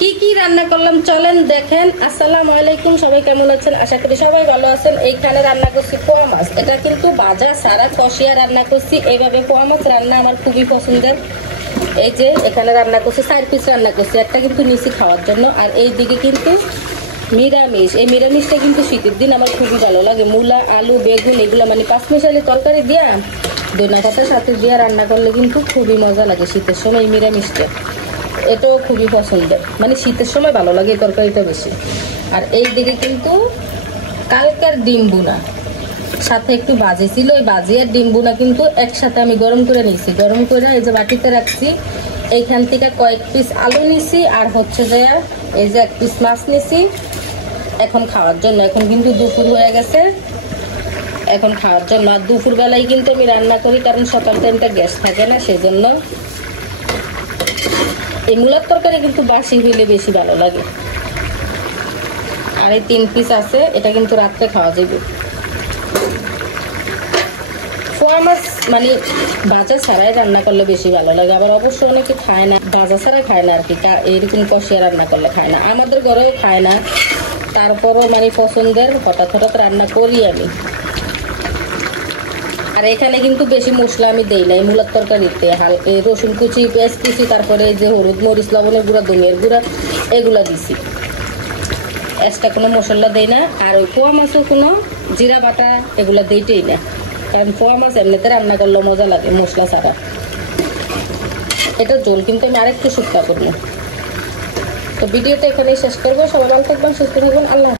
কি কি রান্না করলাম চলেন দেখেন। আসসালামু আলাইকুম, সবাই কেমন আছেন? আশা করি সবাই ভালো আছেন। এইখানে রান্না করছি পোয়া মাছ। এটা কিন্তু ভাজা সারা কষিয়া রান্না করছি। এইভাবে পোয়া মাছ রান্না আমার খুবই পছন্দের। এই যে এখানে রান্না করছি 4 পিস রান্না করছি, একটা কিন্তু নিচে খাওয়ার জন্য। আর এই দিকে কিন্তু নিরামিষ। এই নিরামিষটা কিন্তু শীতের দিন আমার খুবই ভালো লাগে। মূলা, আলু, বেগুন এগুলো মানে 5 মিশালি তরকারি দিয়া ধনিয়া পাতার সাথে দিয়ে রান্না করলে কিন্তু খুবই মজা লাগে শীতের সময়। এই নিরামিষটা এটাও খুবই পছন্দের, মানে শীতের সময় ভালো লাগে এই তরকারিটা বেশি। আর এই দিকে কিন্তু কালকার ডিম বুনা সাথে একটু বাজি ছিল, ওই বাজি আর ডিম বুনা কিন্তু একসাথে আমি গরম করে নিয়েছি। গরম করে এই যে বাটিতে রাখছি। এইখান থেকে কয়েক পিস আলু নিছি আর হচ্ছে যে এই যে 1 পিস মাছ নিছি এখন খাওয়ার জন্য। এখন কিন্তু দুপুর হয়ে গেছে, এখন খাওয়ার জন্য। আর দুপুর বেলায় কিন্তু আমি রান্না করি, কারণ সকাল টাইমটা গ্যাস থাকে না, সেজন্য। এই মূলার তরকারি কিন্তু বাসি হইলে বেশি ভালো লাগে। আর এই 3 পিস আছে, এটা কিন্তু রাত্রে খাওয়া যাবে। পোয়া মাছ মানে ভাজা ছাড়াই রান্না করলে বেশি ভালো লাগে। আবার অবশ্য অনেকে খায় না, ভাজা ছাড়া খায় না আর কি, এইরকম কষিয়া রান্না করলে খায় না। আমাদের ঘরেও খায় না, তারপরও মানে পছন্দের হঠাৎ হঠাৎ রান্না করি আমি। আর এখানে কিন্তু বেশি মশলা আমি দেই না এই মূলার তরকারিতে। রসুন কুচি, পেঁয়াজ কুচি, তারপরে এই যে হলুদ, মরিচ, লবণের গুঁড়া, ধনিয়ার গুঁড়া এগুলো দিছি। এক্সট্রা কোনো মশলা দেই না। আর ওই পোয়া মাছও কোনো জিরা বাটা এগুলো দিইতেই না, কারণ পোয়া মাছ এমনিতে রান্না করলে মজা লাগে মশলা ছাড়া। এটা ঝোল কিন্তু আমি আরেকটু শুকনা করবো। তো ভিডিওটা এখানেই শেষ করবো। সবাই ভালো থাকবেন, সুস্থ থাকবেন। আল্লাহ।